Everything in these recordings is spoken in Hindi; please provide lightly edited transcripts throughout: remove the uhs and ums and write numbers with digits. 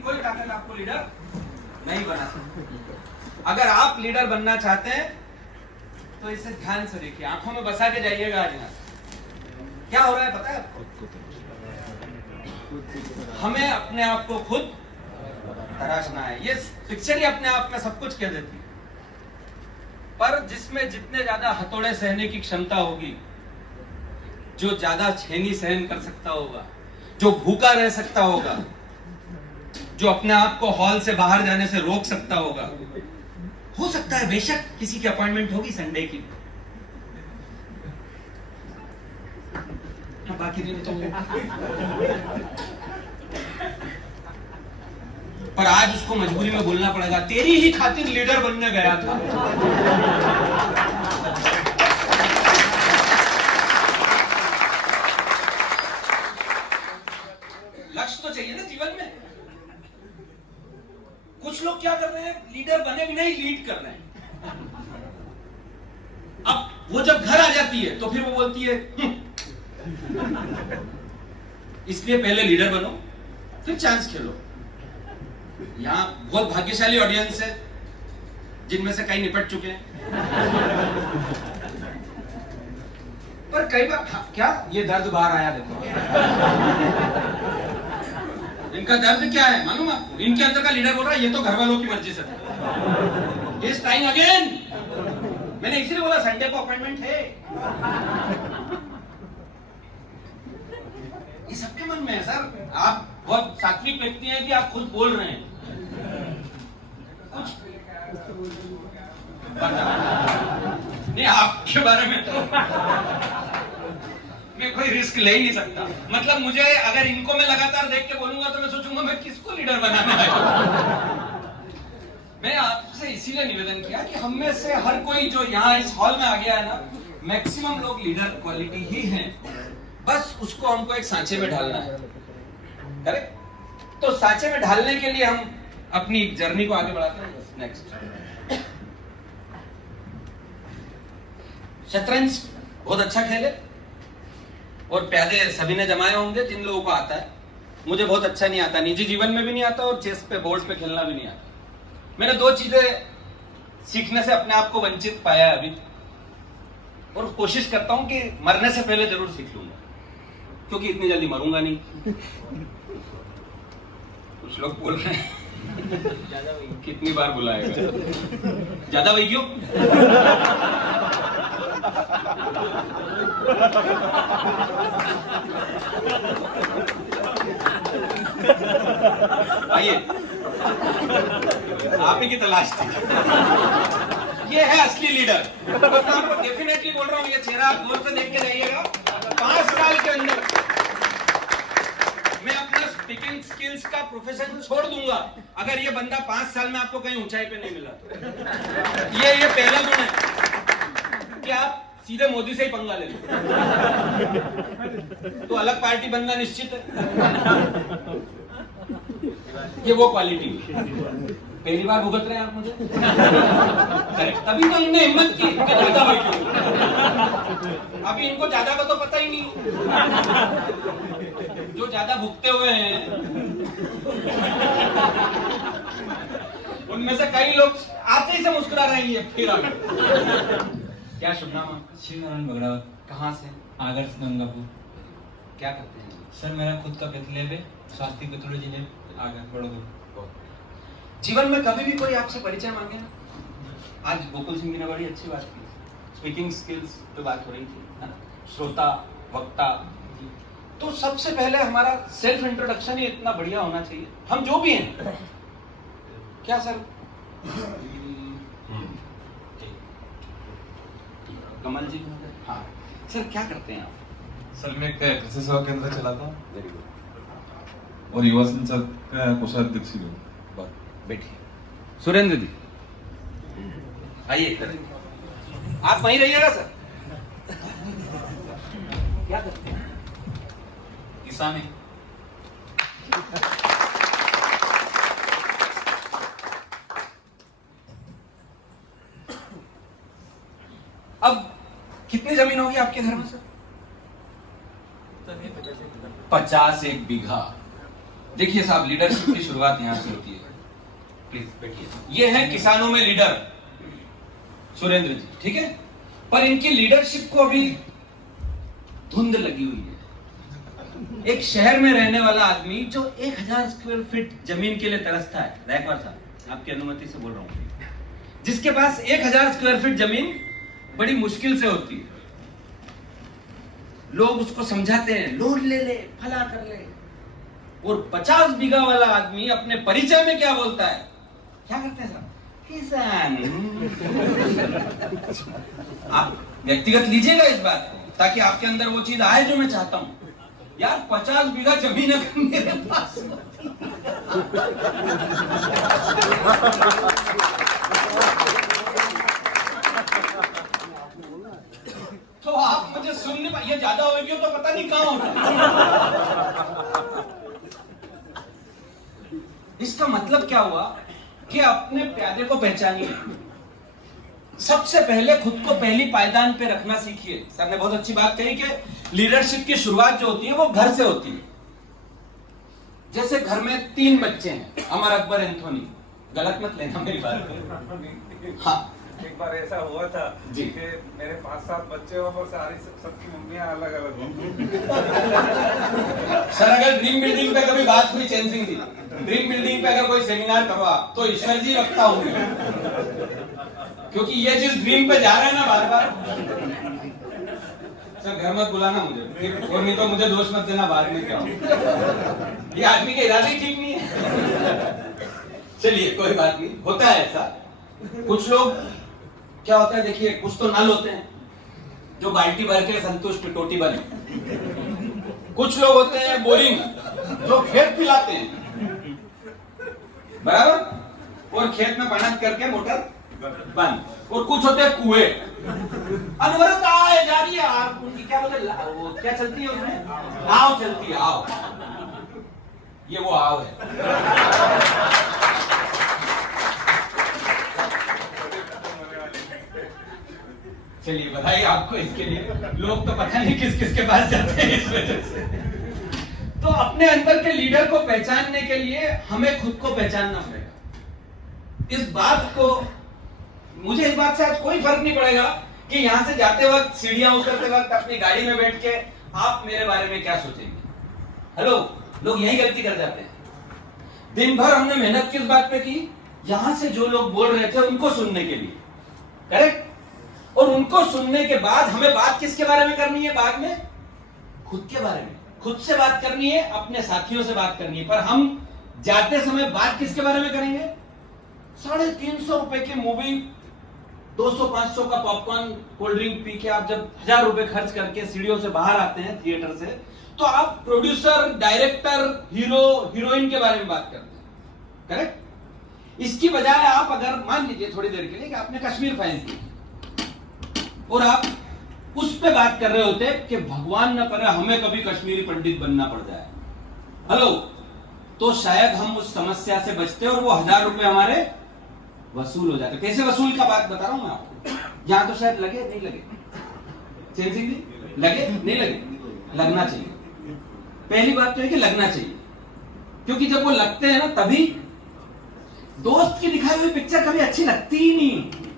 कोई ताकत आपको लीडर नहीं बना सकती। अगर आप लीडर बनना चाहते हैं तो इसे ध्यान से देखिए, आंखों में बसा के जाइएगा। आज यहाँ क्या हो रहा है पता है आपको? हमें अपने आप को खुद तराशना है। ये पिक्चर ही अपने आप में सब कुछ कह देती है। पर जिसमें जितने ज्यादा हथौड़े सहने की क्षमता होगी, जो ज्यादा छेनी सहन कर सकता होगा, जो भूखा रह सकता होगा, जो अपने आप को हॉल से बाहर जाने से रोक सकता होगा, हो सकता है बेशक किसी की अपॉइंटमेंट होगी संडे की, बाकी दिन तो पर आज उसको मजबूरी में बोलना पड़ेगा, तेरी ही खातिर लीडर बनने गया था। लक्ष्य तो चाहिए ना जीवन में। कुछ लोग क्या कर रहे हैं, लीडर बने भी नहीं, लीड कर रहे हैं। अब वो जब घर आ जाती है तो फिर वो बोलती है इसलिए पहले लीडर बनो फिर चांस खेलो। यहाँ बहुत भाग्यशाली ऑडियंस है जिनमें से कई निपट चुके हैं। पर कई बार क्या ये दर्द बाहर आया, देखो इनका दर्द क्या है मालूम आपको? इनके अंदर का लीडर बोल रहा है ये तो घर वालों की मर्जी से था। इस टाइम अगेन मैंने इसीलिए बोला संडे को अपॉइंटमेंट है। ये सबके मन में है सर। आप बहुत सात्विक व्यक्ति हैं कि आप खुद बोल रहे हैं कुछ नहीं आपके बारे में तो मैं कोई रिस्क ले ही नहीं सकता। मतलब मुझे अगर इनको मैं लगातार देख के बोलूंगा तो मैं सोचूंगा मैं किसको लीडर बनाना है। मैं आपसे इसीलिए निवेदन किया कि हम में से हर कोई जो यहाँ इस हॉल में आ गया है ना, मैक्सिमम लोग लीडर क्वालिटी ही हैं। बस उसको हमको एक सांचे में ढालना है। करेक्ट? तो सांचे में ढालने के लिए हम अपनी जर्नी को आगे बढ़ाते हैं। नेक्स्ट, शतरंज बहुत अच्छा खेल है और प्यादे सभी ने जमाए होंगे जिन लोगों को आता है। मुझे बहुत अच्छा नहीं आता, निजी जीवन में भी नहीं आता और चेस पे बोर्ड पे खेलना भी नहीं आता। मैंने दो चीजें सीखने से अपने आप को वंचित पाया है अभी, और कोशिश करता हूं कि मरने से पहले जरूर सीख लूंगा, क्योंकि इतनी जल्दी मरूंगा नहीं। कुछ लोग बोल रहे हैं कितनी बार बुलाएगा, ज्यादा वही क्यों? आइए, आप ही की तलाश थी। ये है असली लीडर। मैं आपको डेफिनेटली बोल रहा हूँ, ये चेहरा आप गौर से देख के जाइएगा। 5 साल के अंदर मैं अपना स्पीकिंग स्किल्स का प्रोफेशन छोड़ दूंगा अगर ये बंदा 5 साल में आपको कहीं ऊंचाई पे नहीं मिला। ये पहला गुण है कि आप सीधे मोदी से ही पंगा ले लो तो अलग पार्टी बनना निश्चित है। ये वो क्वालिटी पहली बार भुगत रहे हैं आप मुझे। करेक्ट, तभी तो इनने हिम्मत की कि ज्यादा भाई क्यों। अभी इनको ज्यादा का तो पता ही नहीं। जो ज्यादा भुगते हुए हैं उनमें से कई लोग आते ही से मुस्कुरा रहे हैं। फिर आगे क्या शुभ नाम है? शिवनारायण बगड़ावत। कहाँ से? आदर्श गंगापुर। क्या करते हैं? सर मेरा खुद का पैथोलैब है, स्वास्थ्य पैथोलॉजी लैब आगे बड़ोदर। जीवन में कभी भी कोई आपसे परिचय मांगे ना, आज गोकुल सिंह ने बड़ी अच्छी बात की, स्पीकिंग स्किल्स पे बात हो रही थी, है ना? श्रोता, वक्ता, तो सबसे पहले हमारा सेल्फ इंट्रोडक्शन ही इतना बढ़िया होना चाहिए। हम जो भी हैं, क्या सर? कमल जी, हाँ सर, क्या करते हैं आप? सर मैं एक कृषि सेवा केंद्र चलाता हूँ वेरी गुड। और युवा संसद का कोषाध्यक्ष भी हूँ। बैठिए। सुरेंद्र जी आइए, आप वहीं रहिएगा सर। क्या करते हैं? किसानी। अब कितनी जमीन होगी आपके घर में सर? 51 बीघा। देखिए साहब, लीडरशिप की शुरुआत यहां से होती है। प्लीज बैठिए। ये है किसानों में लीडर सुरेंद्र जी, ठीक है। पर इनकी लीडरशिप को अभी धुंध लगी हुई है। एक शहर में रहने वाला आदमी जो 1000 स्क्वायर फीट जमीन के लिए तरसता है, रायकवार साहब आपकी अनुमति से बोल रहा हूं, जिसके पास 1000 स्क्वायर फीट जमीन बड़ी मुश्किल से होती है, लोग उसको समझाते हैं लोन ले ले, फला कर ले। और 50 बीघा वाला आदमी अपने परिचय में क्या बोलता है, क्या करते हैं साहब, किसान। आप व्यक्तिगत लीजिएगा इस बात को, ताकि आपके अंदर वो चीज आए जो मैं चाहता हूं। यार 50 बीघा जमीन अगर मेरे पास तो आप मुझे सुन नहीं पाए, ये ज्यादा होगी तो पता नहीं कहां होता। इसका मतलब क्या हुआ कि अपने प्यादे को पहचानिए। सबसे पहले खुद को पहली पायदान पे रखना सीखिए। सर ने बहुत अच्छी बात कही कि लीडरशिप की शुरुआत जो होती है वो घर से होती है। जैसे घर में 3 बच्चे हैं, अमर, अकबर, एंथोनी, गलत मत लेना मेरी बात। हाँ, एक बार ऐसा हुआ था जी कि मेरे 5-7 बच्चे हो और सारी सबकी मम्मियां अलग अलग हो। सर अगर ड्रीम बिल्डिंग पे कभी बात हुई, चैन सिंह जी, ड्रीम बिल्डिंग पे अगर कोई सेमिनार करवा तो ईश्वर जी रखता हूं, क्योंकि ये जिस ड्रीम पे जा रहा है ना बार बार। सर घर मत बुलाना मुझे, और नहीं तो मुझे दोष मत देना बाद में क्या हो। ये आदमी के इरादे ठीक नहीं है। चलिए कोई बात नहीं, होता है ऐसा। कुछ लोग क्या होता है, देखिए कुछ तो नल होते हैं जो बाल्टी भर के संतुष्ट टोटी बने, कुछ लोग होते हैं बोरिंग जो खेत पिलाते हैं, बराबर, और खेत में मेहनत करके मोटर बंद, और कुछ होते हैं कुएं, अनवरत आए जा रही है, उनकी क्या बोलते, वो क्या चलती है उसमें, आव चलती है, आव, ये वो आव है। चलिए बधाई आपको इसके लिए। लोग तो पता नहीं किस किस के पास जाते हैं इस वजह से। तो अपने अंदर के लीडर को पहचानने के लिए हमें खुद को पहचानना पड़ेगा। इस बात को, मुझे इस बात से आज कोई फर्क नहीं पड़ेगा कि यहां से जाते वक्त, सीढ़ियां उतरते वक्त अपनी गाड़ी में बैठ के आप मेरे बारे में क्या सोचेंगे। हेलो, लोग यही गलती कर जाते हैं। दिन भर हमने मेहनत किस बात पे की, यहां से जो लोग बोल रहे थे उनको सुनने के लिए, करेक्ट। और उनको सुनने के बाद हमें बात किसके बारे में करनी है, बाद में खुद के बारे में, खुद से बात करनी है, अपने साथियों से बात करनी है। पर हम जाते समय बात किसके बारे में करेंगे, 350 रुपए की मूवी, 200-500 का पॉपकॉर्न, कोल्ड ड्रिंक पी के आप जब 1000 रुपए खर्च करके सीढ़ियों से बाहर आते हैं थिएटर से, तो आप प्रोड्यूसर, डायरेक्टर, हीरो, हीरोइन के बारे में बात करते हैं, करेक्ट। इसकी बजाय आप अगर मान लीजिए थोड़ी देर के लिए कि आपने कश्मीर फाइल्स की और आप उस पे बात कर रहे होते कि भगवान न करे हमें कभी कश्मीरी पंडित बनना पड़ जाए, हेलो, तो शायद हम उस समस्या से बचते और वो 1000 रुपए हमारे वसूल हो जाते। कैसे वसूल का बात बता रहा हूं मैं आपको, यहां तो शायद लगे नहीं लगे, चेंज जी, लगे नहीं लगे, लगना चाहिए। पहली बात तो है कि लगना चाहिए, क्योंकि जब वो लगते हैं ना, तभी दोस्त की दिखाई हुई पिक्चर कभी अच्छी लगती ही नहीं।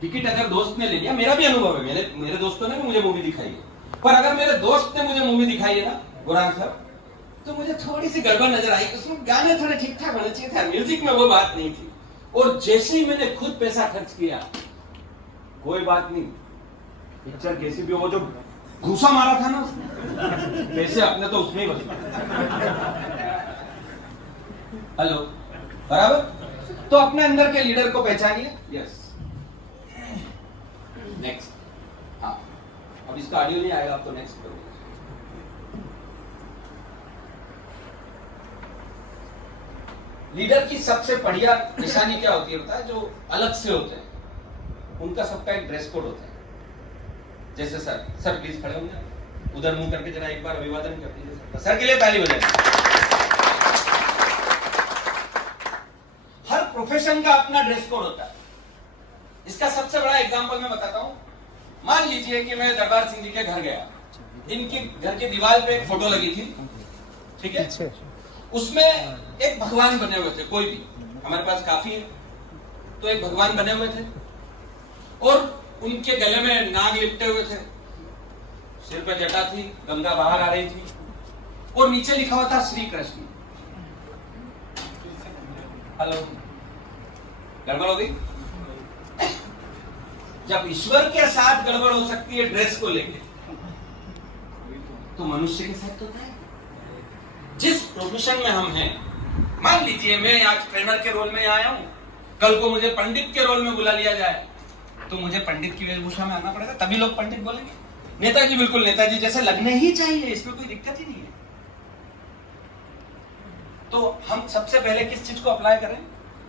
टिकट अगर दोस्त ने ले लिया, मेरा भी अनुभव है, मेरे दोस्तों ने भी मुझे मूवी दिखाई है, पर अगर मेरे दोस्त ने मुझे मूवी दिखाई है ना बुरान साहब, तो मुझे थोड़ी सी गड़बड़ नजर आई। उसमें गाने थोड़े ठीक ठाक होने चाहिए थे, म्यूजिक में वो बात नहीं थी। और जैसे ही मैंने खुद पैसा खर्च किया, कोई बात नहीं, पिक्चर कैसी भी हो, वो जो घूसा मारा था ना उसने, पैसे अपने तो उसमें ही बचे। हेलो, बराबर। तो अपने अंदर के लीडर को पहचानिए। Yes, next. हाँ, अब इसका ऑडियो नहीं आएगा, आपको नेक्स्ट करोगे। लीडर की सबसे बढ़िया निशानी क्या होती है पता है, जो अलग से होते हैं, उनका सबका एक ड्रेस कोड होता है। जैसे सर प्लीज खड़े होंगे, उधर मुंह करके जरा एक बार अभिवादन कर दीजिए। सर के लिए ताली बजाइए। हर प्रोफेशन का अपना ड्रेस कोड होता है। इसका सबसे बड़ा एग्जांपल मैं बताता हूं। मान लीजिए कि मैं दरबार सिंह जी के घर गया, इनके घर की दीवार पे एक फोटो लगी थी, ठीक है, उसमें एक भगवान बने हुए थे, कोई भी, हमारे पास काफी है, तो एक भगवान बने हुए थे और उनके गले में नाग लिपटे हुए थे, सिर पे जटा थी, गंगा बाहर आ रही थी और नीचे लिखा हुआ था श्री कृष्ण। हेलो, गड़बड़ हो गई? जब ईश्वर के साथ गड़बड़ हो सकती है ड्रेस को लेके, तो मनुष्य के साथ तो होता है। जिस प्रोफेशन में हम हैं, मान लीजिए मैं आज ट्रेनर के रोल में आया हूं, कल को मुझे पंडित के रोल में बुला लिया जाए, तो मुझे पंडित की वेशभूषा में आना पड़ेगा, तभी लोग पंडित बोलेंगे। नेताजी बिल्कुल नेताजी जैसे लगने ही चाहिए, इसमें कोई दिक्कत ही नहीं है। तो हम सबसे पहले किस चीज को अप्लाई करें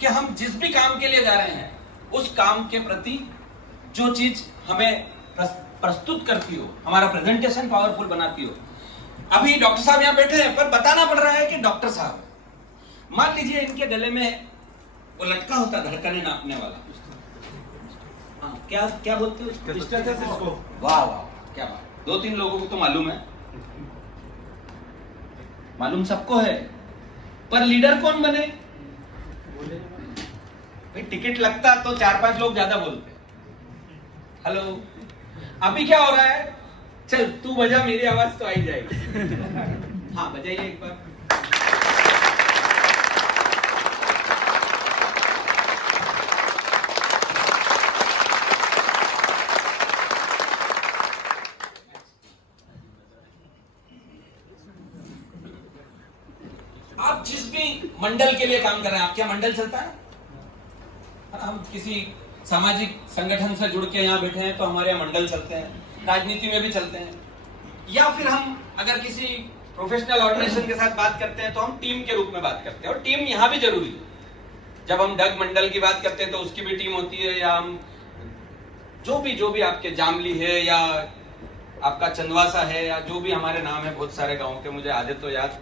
कि हम जिस भी काम के लिए जा रहे हैं, उस काम के प्रति जो चीज हमें प्रस्तुत करती हो, हमारा प्रेजेंटेशन पावरफुल बनाती हो। अभी डॉक्टर साहब यहाँ बैठे हैं, पर बताना पड़ रहा है कि डॉक्टर साहब, मान लीजिए इनके गले में वो लटका होता धड़कने नापने वाला, हाँ, क्या क्या बोलते हो? वाह वाह, क्या बात। 2-3 लोगों को तो मालूम है, मालूम सबको है, पर लीडर कौन बने? भाई टिकट लगता तो 4-5 लोग ज्यादा बोलते। हेलो, अभी क्या हो रहा है? चल तू बजा, मेरी आवाज तो आई जाएगी। हाँ बजाइए एक बार। आप जिस भी मंडल के लिए काम कर रहे हैं, आपके यहाँ मंडल चलता है? हम किसी सामाजिक संगठन से जुड़ के यहाँ बैठे हैं तो हमारे यहाँ मंडल चलते हैं, राजनीति में भी चलते हैं, या फिर हम अगर किसी प्रोफेशनल ऑर्गेनाइजेशन के साथ बात करते हैं तो हम टीम के रूप में बात करते हैं, और टीम यहाँ भी जरूरी है। जब हम डग मंडल की बात करते हैं तो उसकी भी टीम होती है, या हम जो भी आपके जामली है या आपका चंदवासा है, या जो भी हमारे नाम है बहुत सारे गाँव के, मुझे आधे तो याद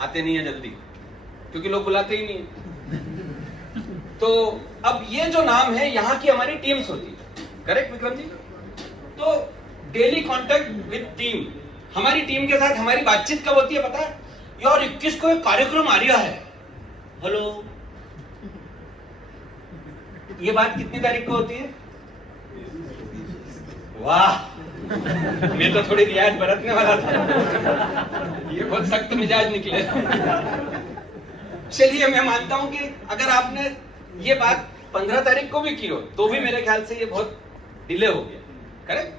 आते नहीं है जल्दी, क्योंकि लोग बुलाते ही नहीं। तो अब ये जो नाम है, यहाँ की हमारी टीम्स होती है, करेक्ट विक्रम जी? तो डेली कांटेक्ट विद टीम, हमारी टीम के साथ हमारी बातचीत कब होती है पता है? यार 21 को एक कार्यक्रम आ रहा है। हेलो, ये बात कितनी तारीख को होती है? वाह, मैं तो थोड़ी रियायत बरतने वाला था, ये बहुत सख्त मिजाज निकले। चलिए, मैं मानता हूं कि अगर आपने ये बात 15 तारीख को भी की हो तो भी मेरे ख्याल से ये बहुत डिले हो गया, करेक्ट?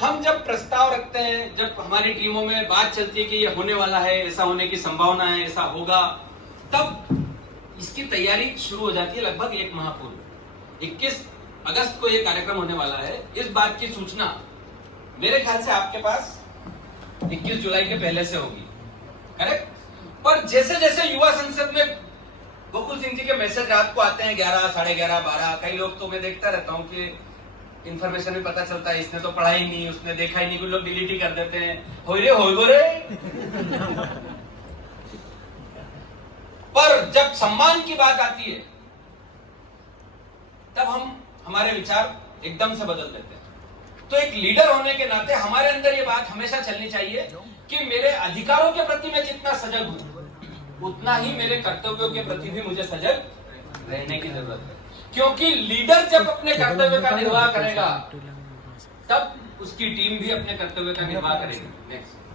हम जब प्रस्ताव रखते हैं, जब हमारी टीमों में बात चलती है कि ये होने वाला है, ऐसा होने की संभावना है, ऐसा होगा, तब इसकी तैयारी शुरू हो जाती है लगभग 1 माह पूर्व। 21 अगस्त को ये कार्यक्रम होने वाला है, इस बात की सूचना मेरे ख्याल से आपके पास 21 जुलाई के पहले से होगी, करेक्ट? पर जैसे जैसे युवा संसद में गोकुल सिंह जी के मैसेज रात को आते हैं 11, 11:30, 12, कई लोग तो मैं देखता रहता हूँ कि इन्फॉर्मेशन भी पता चलता है, इसने तो पढ़ा ही नहीं, उसने देखा ही नहीं, कुछ लोग डिलीट ही कर देते हैं, हो रे। पर जब सम्मान की बात आती है तब हम हमारे विचार एकदम से बदल देते हैं। तो एक लीडर होने के नाते हमारे अंदर ये बात हमेशा चलनी चाहिए कि मेरे अधिकारों के प्रति मैं जितना सजग हूं, उतना ही मेरे कर्तव्यों के प्रति भी मुझे सजग रहने की जरूरत है। क्योंकि लीडर जब अपने कर्तव्य का निर्वाह करेगा, तब उसकी टीम भी अपने कर्तव्य का निर्वाह करेगी। नेक्स्ट।